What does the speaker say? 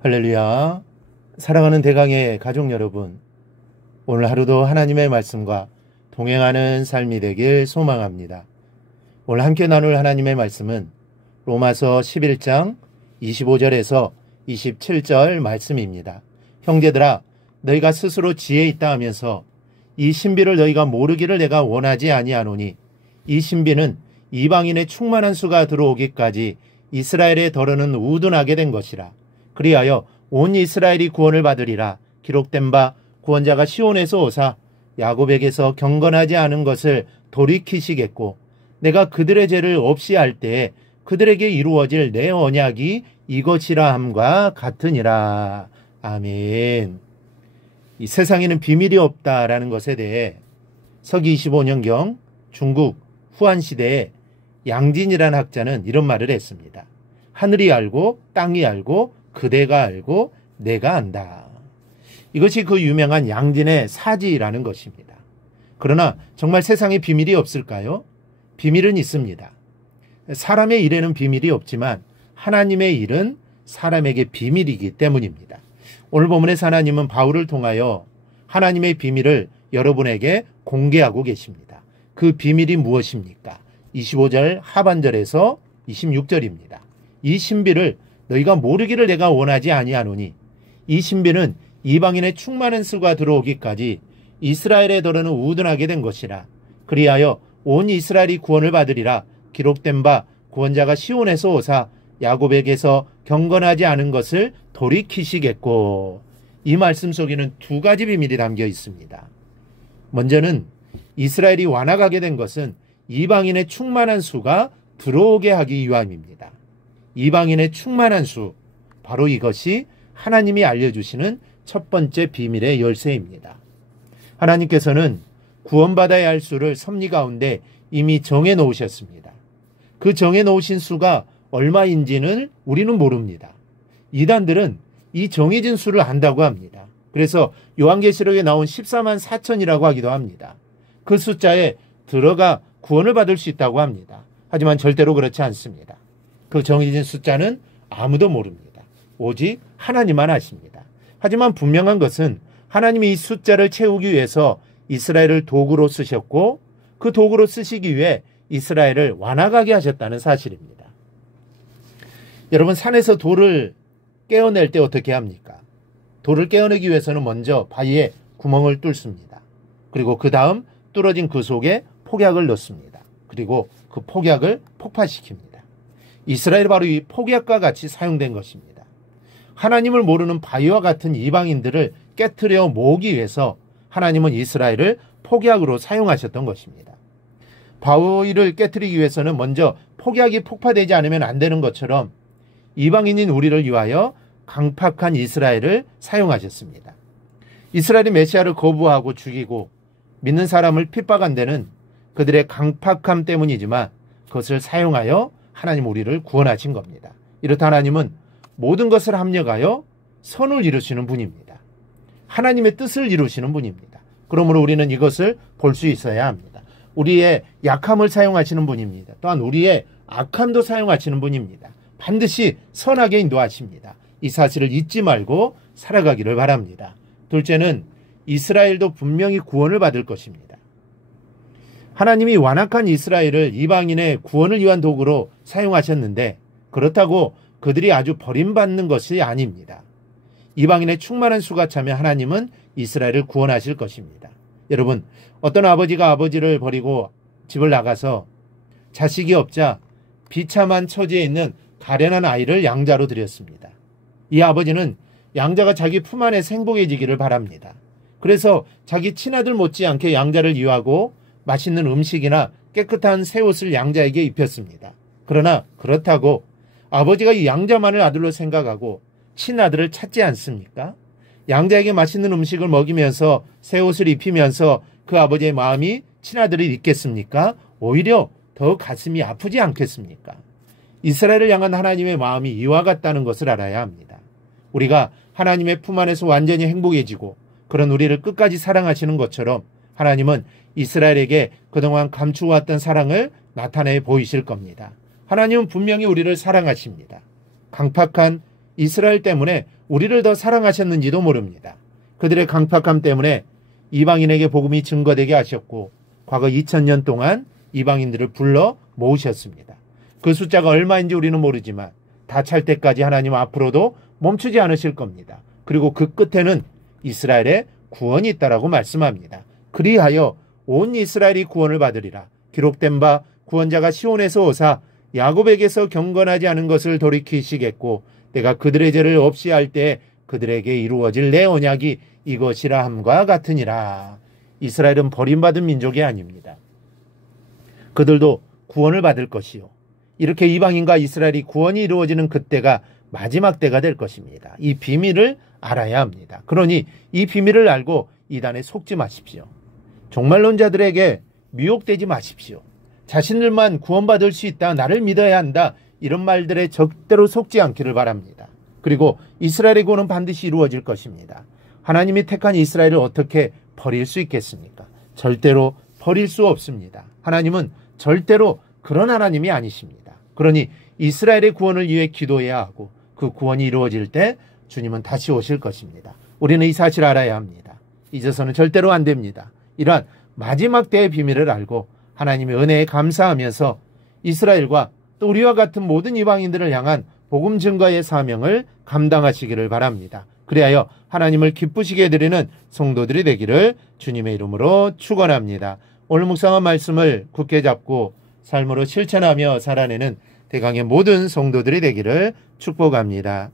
할렐루야. 사랑하는 대강의 가족 여러분, 오늘 하루도 하나님의 말씀과 동행하는 삶이 되길 소망합니다. 오늘 함께 나눌 하나님의 말씀은 로마서 11장 25절에서 27절 말씀입니다. 형제들아, 너희가 스스로 지혜 있다 하면서 이 신비를 너희가 모르기를 내가 원하지 아니하노니, 이 신비는 이방인의 충만한 수가 들어오기까지 이스라엘의 덜어는 우둔하게 된 것이라. 그리하여 온 이스라엘이 구원을 받으리라. 기록된 바 구원자가 시온에서 오사 야곱에게서 경건하지 않은 것을 돌이키시겠고, 내가 그들의 죄를 없이 할 때에 그들에게 이루어질 내 언약이 이것이라 함과 같으니라. 아멘. 이 세상에는 비밀이 없다라는 것에 대해 서기 25년경 중국 후한 시대에 양진이라는 학자는 이런 말을 했습니다. 하늘이 알고 땅이 알고 그대가 알고 내가 안다. 이것이 그 유명한 양진의 사지라는 것입니다. 그러나 정말 세상에 비밀이 없을까요? 비밀은 있습니다. 사람의 일에는 비밀이 없지만 하나님의 일은 사람에게 비밀이기 때문입니다. 오늘 본문에서 하나님은 바울을 통하여 하나님의 비밀을 여러분에게 공개하고 계십니다. 그 비밀이 무엇입니까? 25절 하반절에서 26절입니다. 이 신비를 너희가 모르기를 내가 원하지 아니하노니, 이 신비는 이방인의 충만한 수가 들어오기까지 이스라엘의 덜어는 우둔하게 된 것이라. 그리하여 온 이스라엘이 구원을 받으리라. 기록된 바 구원자가 시온에서 오사 야곱에게서 경건하지 않은 것을 돌이키시겠고. 이 말씀 속에는 두 가지 비밀이 담겨 있습니다. 먼저는 이스라엘이 완악하게 된 것은 이방인의 충만한 수가 들어오게 하기 위함입니다. 이방인의 충만한 수, 바로 이것이 하나님이 알려주시는 첫 번째 비밀의 열쇠입니다. 하나님께서는 구원받아야 할 수를 섭리 가운데 이미 정해 놓으셨습니다. 그 정해 놓으신 수가 얼마인지는 우리는 모릅니다. 이단들은 이 정해진 수를 안다고 합니다. 그래서 요한계시록에 나온 14만 4천이라고 하기도 합니다. 그 숫자에 들어가 구원을 받을 수 있다고 합니다. 하지만 절대로 그렇지 않습니다. 그 정해진 숫자는 아무도 모릅니다. 오직 하나님만 아십니다. 하지만 분명한 것은 하나님이 이 숫자를 채우기 위해서 이스라엘을 도구로 쓰셨고, 그 도구로 쓰시기 위해 이스라엘을 완악하게 하셨다는 사실입니다. 여러분, 산에서 돌을 깨어낼 때 어떻게 합니까? 돌을 깨어내기 위해서는 먼저 바위에 구멍을 뚫습니다. 그리고 그 다음 뚫어진 그 속에 폭약을 넣습니다. 그리고 그 폭약을 폭파시킵니다. 이스라엘이 바로 이 폭약과 같이 사용된 것입니다. 하나님을 모르는 바위와 같은 이방인들을 깨트려 모으기 위해서 하나님은 이스라엘을 폭약으로 사용하셨던 것입니다. 바위를 깨트리기 위해서는 먼저 폭약이 폭파되지 않으면 안 되는 것처럼 이방인인 우리를 위하여 강팍한 이스라엘을 사용하셨습니다. 이스라엘이 메시아를 거부하고 죽이고 믿는 사람을 핍박한 데는 그들의 강팍함 때문이지만 그것을 사용하여 하나님 우리를 구원하신 겁니다. 이렇다 하나님은 모든 것을 합력하여 선을 이루시는 분입니다. 하나님의 뜻을 이루시는 분입니다. 그러므로 우리는 이것을 볼 수 있어야 합니다. 우리의 약함을 사용하시는 분입니다. 또한 우리의 악함도 사용하시는 분입니다. 반드시 선하게 인도하십니다. 이 사실을 잊지 말고 살아가기를 바랍니다. 둘째는 이스라엘도 분명히 구원을 받을 것입니다. 하나님이 완악한 이스라엘을 이방인의 구원을 위한 도구로 사용하셨는데, 그렇다고 그들이 아주 버림받는 것이 아닙니다. 이방인의 충만한 수가 차면 하나님은 이스라엘을 구원하실 것입니다. 여러분, 어떤 아버지가 아버지를 버리고 집을 나가서 자식이 없자 비참한 처지에 있는 가련한 아이를 양자로 드렸습니다. 이 아버지는 양자가 자기 품 안에서 행복해지기를 바랍니다. 그래서 자기 친아들 못지않게 양자를 이해하고 맛있는 음식이나 깨끗한 새 옷을 양자에게 입혔습니다. 그러나 그렇다고 아버지가 이 양자만을 아들로 생각하고 친아들을 찾지 않습니까? 양자에게 맛있는 음식을 먹이면서 새 옷을 입히면서 그 아버지의 마음이 친아들을 잊겠습니까? 오히려 더 가슴이 아프지 않겠습니까? 이스라엘을 향한 하나님의 마음이 이와 같다는 것을 알아야 합니다. 우리가 하나님의 품 안에서 완전히 행복해지고 그런 우리를 끝까지 사랑하시는 것처럼 하나님은 이스라엘에게 그동안 감추어왔던 사랑을 나타내 보이실 겁니다. 하나님은 분명히 우리를 사랑하십니다. 강팍한 이스라엘 때문에 우리를 더 사랑하셨는지도 모릅니다. 그들의 강팍함 때문에 이방인에게 복음이 증거되게 하셨고 과거 2000년 동안 이방인들을 불러 모으셨습니다. 그 숫자가 얼마인지 우리는 모르지만 다 찰 때까지 하나님 앞으로도 멈추지 않으실 겁니다. 그리고 그 끝에는 이스라엘의 구원이 있다라고 말씀합니다. 그리하여 온 이스라엘이 구원을 받으리라. 기록된 바 구원자가 시온에서 오사 야곱에게서 경건하지 않은 것을 돌이키시겠고 내가 그들의 죄를 없이 할 때 그들에게 이루어질 내 언약이 이것이라 함과 같으니라. 이스라엘은 버림받은 민족이 아닙니다. 그들도 구원을 받을 것이요. 이렇게 이방인과 이스라엘이 구원이 이루어지는 그때가 마지막 때가 될 것입니다. 이 비밀을 알아야 합니다. 그러니 이 비밀을 알고 이단에 속지 마십시오. 종말론자들에게 미혹되지 마십시오. 자신들만 구원받을 수 있다, 나를 믿어야 한다, 이런 말들에 절대로 속지 않기를 바랍니다. 그리고 이스라엘의 구원은 반드시 이루어질 것입니다. 하나님이 택한 이스라엘을 어떻게 버릴 수 있겠습니까? 절대로 버릴 수 없습니다. 하나님은 절대로 그런 하나님이 아니십니다. 그러니 이스라엘의 구원을 위해 기도해야 하고 그 구원이 이루어질 때 주님은 다시 오실 것입니다. 우리는 이 사실을 알아야 합니다. 잊어서는 절대로 안 됩니다. 이러한 마지막 때의 비밀을 알고 하나님의 은혜에 감사하면서 이스라엘과 또 우리와 같은 모든 이방인들을 향한 복음 증거의 사명을 감당하시기를 바랍니다. 그리하여 하나님을 기쁘시게 해드리는 성도들이 되기를 주님의 이름으로 축원합니다. 오늘 묵상한 말씀을 굳게 잡고 삶으로 실천하며 살아내는 대강의 모든 성도들이 되기를 축복합니다.